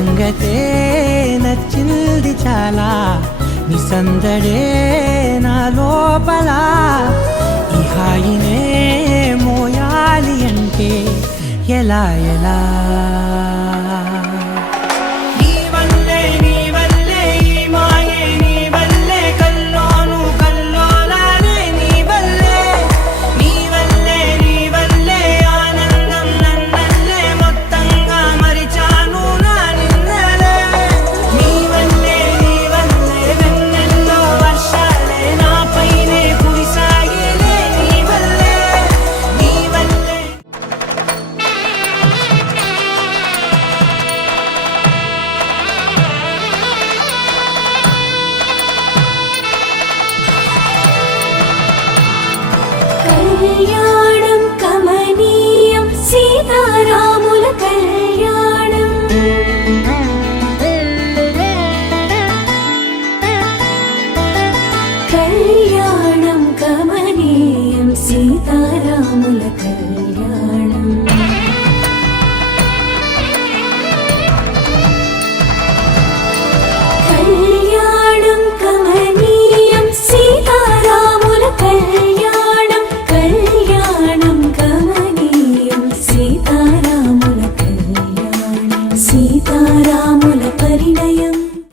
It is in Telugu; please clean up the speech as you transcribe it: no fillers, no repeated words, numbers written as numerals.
సంగతే నచ్చింది చాలా, నీ సందడే నా లోపల. ఈ హాయినే మోయాలి అంటే ఎలా ఎలా? కళ్యాణం కమనీయం సీతారాముల కళ్యాణం.